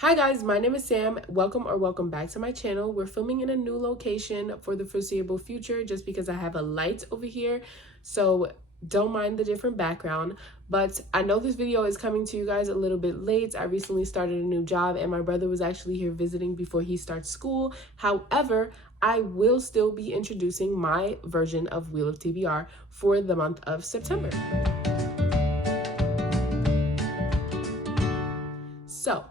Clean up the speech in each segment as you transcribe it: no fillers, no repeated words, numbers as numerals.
Hi guys, my name is Sam. Welcome back to my channel. We're filming in a new location for the foreseeable future just because I have a light over here. So don't mind the different background, but I know this video is coming to you guys a little bit late. I recently started a new job and my brother was actually here visiting before he starts school. However, I will still be introducing my version of Wheel of TBR for the month of September. So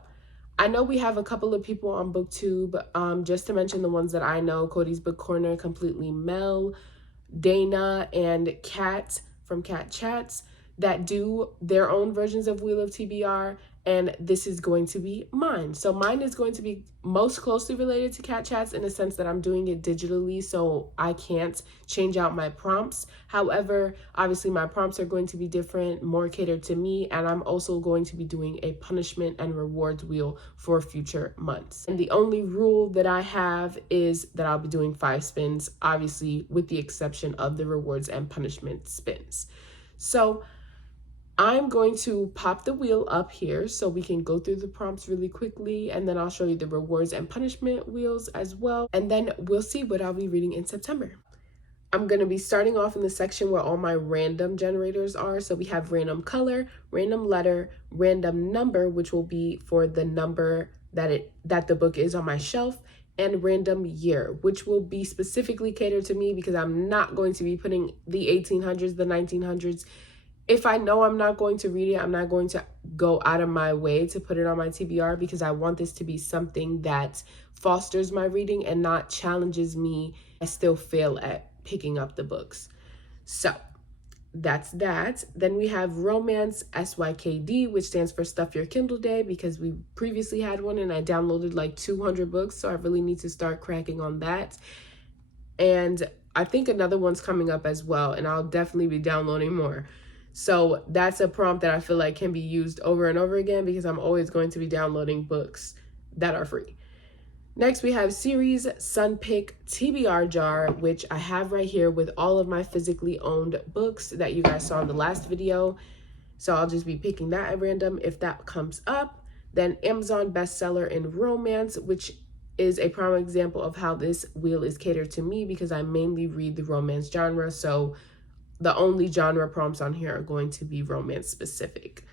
I know we have a couple of people on BookTube, just to mention the ones that I know: Cody's Book Corner, Completely Mel, Dana, and Kat from Cat Chats, that do their own versions of Wheel of TBR, and this is going to be mine. So mine is going to be most closely related to Cat Chats in the sense that I'm doing it digitally, so I can't change out my prompts. However, obviously my prompts are going to be different, more catered to me, and I'm also going to be doing a punishment and rewards wheel for future months. And the only rule that I have is that I'll be doing 5 spins, obviously with the exception of the rewards and punishment spins. So I'm going to pop the wheel up here so we can go through the prompts really quickly, and then I'll show you the rewards and punishment wheels as well, and then we'll see what I'll be reading in September. I'm going to be starting off in the section where all my random generators are. So we have random color, random letter, random number, which will be for the number that the book is on my shelf, and random year, which will be specifically catered to me because I'm not going to be putting the 1800s, the 1900s. If I know I'm not going to read it, I'm not going to go out of my way to put it on my TBR because I want this to be something that fosters my reading and not challenges me. I still fail at picking up the books. So that's that. Then we have romance, SYKD, which stands for Stuff Your Kindle Day, because we previously had one and I downloaded like 200 books. So I really need to start cracking on that. And I think another one's coming up as well, and I'll definitely be downloading more. So that's a prompt that I feel like can be used over and over again because I'm always going to be downloading books that are free. Next, we have series Sunpick TBR jar, which I have right here with all of my physically owned books that you guys saw in the last video. So I'll just be picking that at random if that comes up. Then Amazon bestseller in romance, which is a prime example of how this wheel is catered to me because I mainly read the romance genre. So the only genre prompts on here are going to be romance specific.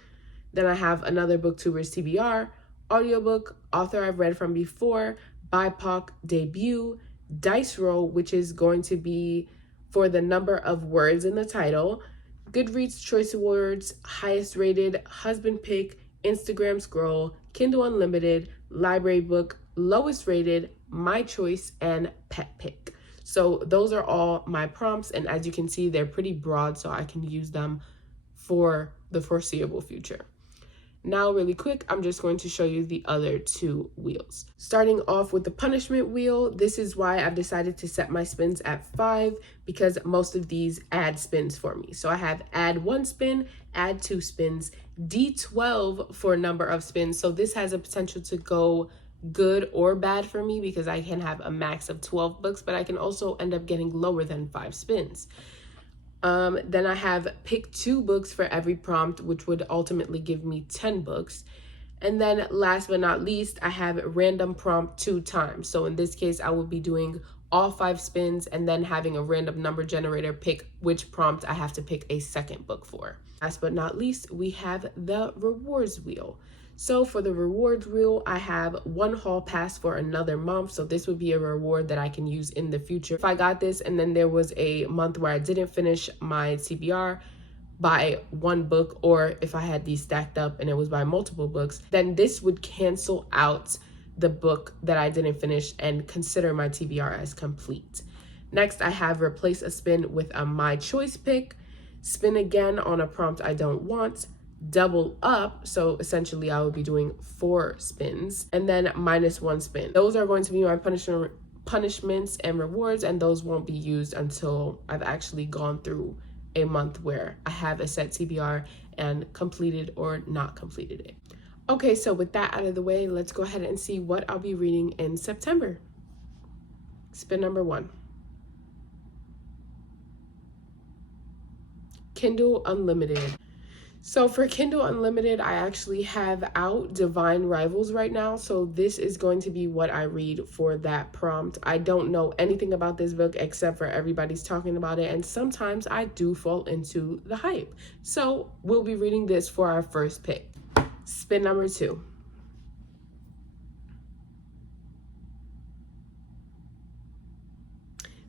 Then I have another BookTubers TBR, audiobook, author I've read from before, BIPOC debut, dice roll, which is going to be for the number of words in the title, Goodreads Choice Awards, highest rated, husband pick, Instagram scroll, Kindle Unlimited, library book, lowest rated, my choice, and pet pick. So those are all my prompts, and as you can see, they're pretty broad, so I can use them for the foreseeable future. Now, really quick, I'm just going to show you the other 2 wheels. Starting off with the punishment wheel, this is why I've decided to set my spins at 5, because most of these add spins for me. So I have add 1 spin, add 2 spins, D12 for a number of spins. So this has a potential to go good or bad for me because I can have a max of 12 books, but I can also end up getting lower than 5 spins. Then I have pick 2 books for every prompt, which would ultimately give me 10 books. And then last but not least, I have random prompt 2 times. So in this case, I will be doing all 5 spins and then having a random number generator pick which prompt I have to pick a second book for. Last but not least, we have the rewards wheel. So for the rewards wheel, I have 1 hall pass for another month. So this would be a reward that I can use in the future. If I got this and then there was a month where I didn't finish my TBR by 1 book, or if I had these stacked up and it was by multiple books, then this would cancel out the book that I didn't finish and consider my TBR as complete. Next, I have replace a spin with a my choice pick, spin again on a prompt I don't want, double up, so essentially I would be doing 4 spins, and then -1 spin. Those are going to be my punishments and rewards, and those won't be used until I've actually gone through a month where I have a set TBR and completed or not completed it. Okay, so with that out of the way, let's go ahead and see what I'll be reading in September. Spin number 1. Kindle Unlimited. So for Kindle Unlimited, I actually have out Divine Rivals right now. So this is going to be what I read for that prompt. I don't know anything about this book except for everybody's talking about it. And sometimes I do fall into the hype. So we'll be reading this for our first pick. Spin number 2.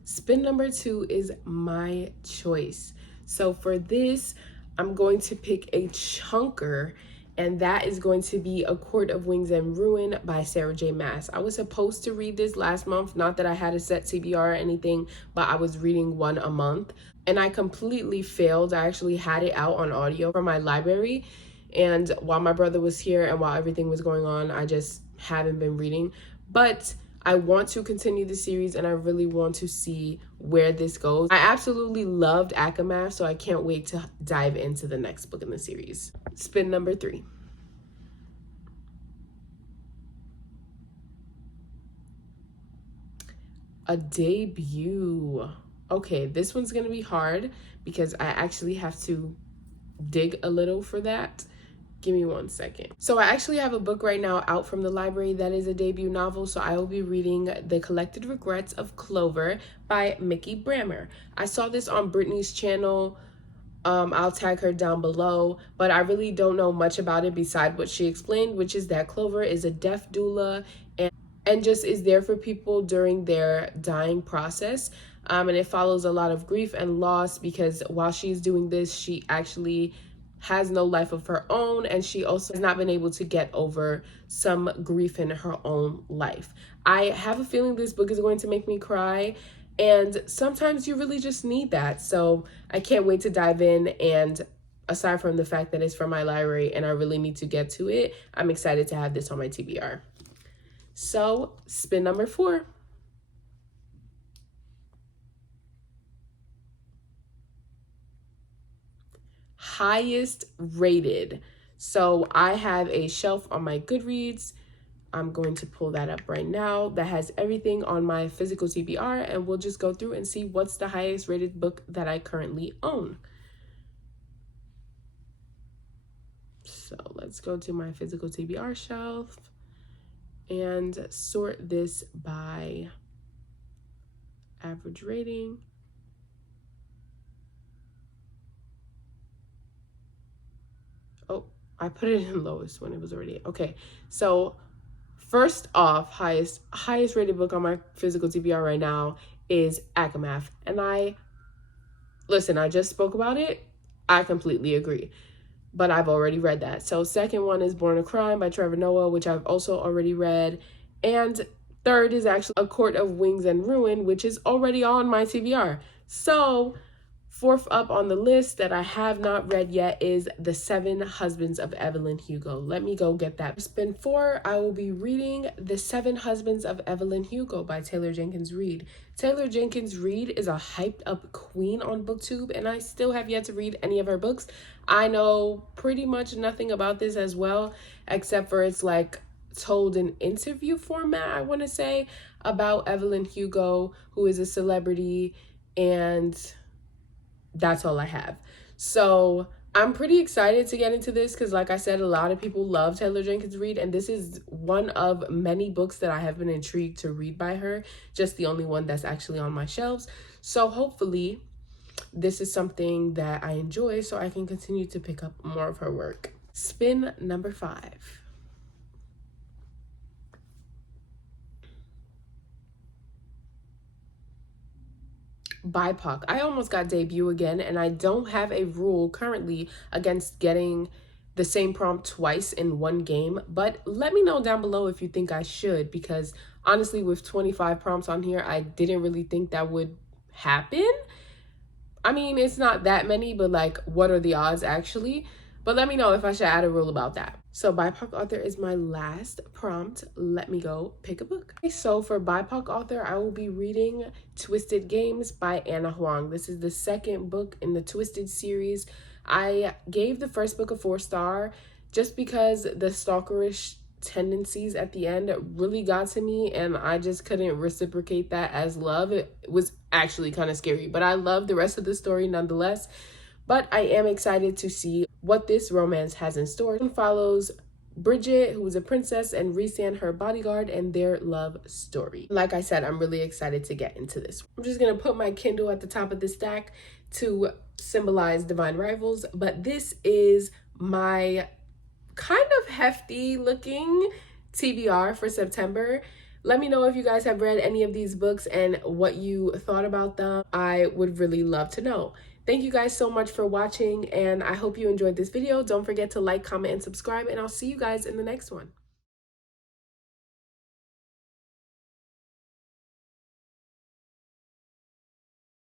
Spin number 2 is my choice. So for this, I'm going to pick a chunker, and that is going to be A Court of Wings and Ruin by Sarah J. Maas. I was supposed to read this last month, not that I had a set TBR or anything, but I was reading one a month, and I completely failed. I actually had it out on audio from my library, and while my brother was here and while everything was going on, I just haven't been reading. But I want to continue the series, and I really want to see where this goes. I absolutely loved ACOMAF, so I can't wait to dive into the next book in the series. Spin number 3. A debut. Okay, this one's gonna be hard because I actually have to dig a little for that. Give me 1 second. So I actually have a book right now out from the library that is a debut novel. So I will be reading The Collected Regrets of Clover by Mickey Brammer. I saw this on Brittany's channel. I'll tag her down below, but I really don't know much about it beside what she explained, which is that Clover is a death doula and just is there for people during their dying process. And it follows a lot of grief and loss because while she's doing this, she actually has no life of her own, and she also has not been able to get over some grief in her own life. I have a feeling this book is going to make me cry, and sometimes you really just need that. So I can't wait to dive in, and aside from the fact that it's from my library and I really need to get to it, I'm excited to have this on my TBR. So spin number 4. Highest rated. So I have a shelf on my Goodreads. I'm going to pull that up right now. That has everything on my physical TBR, and we'll just go through and see what's the highest rated book that I currently own. So let's go to my physical TBR shelf and sort this by average rating. Oh, I put it in lowest when it was already okay. So first off, highest rated book on my physical TBR right now is ACOMAF, and I just spoke about it. I completely agree, but I've already read that. So second one is Born a Crime by Trevor Noah, which I've also already read, and third is actually A Court of Wings and Ruin, which is already on my TBR. So fourth up on the list that I have not read yet is The Seven Husbands of Evelyn Hugo. Let me go get that. Spin 4, I will be reading The Seven Husbands of Evelyn Hugo by Taylor Jenkins Reid. Taylor Jenkins Reid is a hyped up queen on BookTube, and I still have yet to read any of her books. I know pretty much nothing about this as well, except for it's like told in interview format, I want to say, about Evelyn Hugo, who is a celebrity, and that's all I have. So I'm pretty excited to get into this because, like I said, a lot of people love Taylor Jenkins Reid, and this is one of many books that I have been intrigued to read by her, just the only one that's actually on my shelves. So hopefully this is something that I enjoy so I can continue to pick up more of her work. Spin number 5. BIPOC. I almost got debut again, and I don't have a rule currently against getting the same prompt twice in one game, but let me know down below if you think I should, because honestly, with 25 prompts on here, I didn't really think that would happen. I mean, it's not that many, but like, what are the odds actually? But let me know if I should add a rule about that. So BIPOC author is my last prompt. Let me go pick a book. Okay, so for BIPOC author, I will be reading Twisted Games by Anna Huang. This is the second book in the Twisted series. I gave the first book a 4-star just because the stalkerish tendencies at the end really got to me, and I just couldn't reciprocate that as love. It was actually kind of scary, but I love the rest of the story nonetheless. But I am excited to see what this romance has in store. It follows Bridget, who is a princess, and Rhysand, her bodyguard, and their love story. Like I said, I'm really excited to get into this. I'm just gonna put my Kindle at the top of the stack to symbolize divine rivals, but this is my kind of hefty looking TBR for September. Let me know if you guys have read any of these books and what you thought about them. I would really love to know. Thank you guys so much for watching, and I hope you enjoyed this video. Don't forget to like, comment, and subscribe, and I'll see you guys in the next one.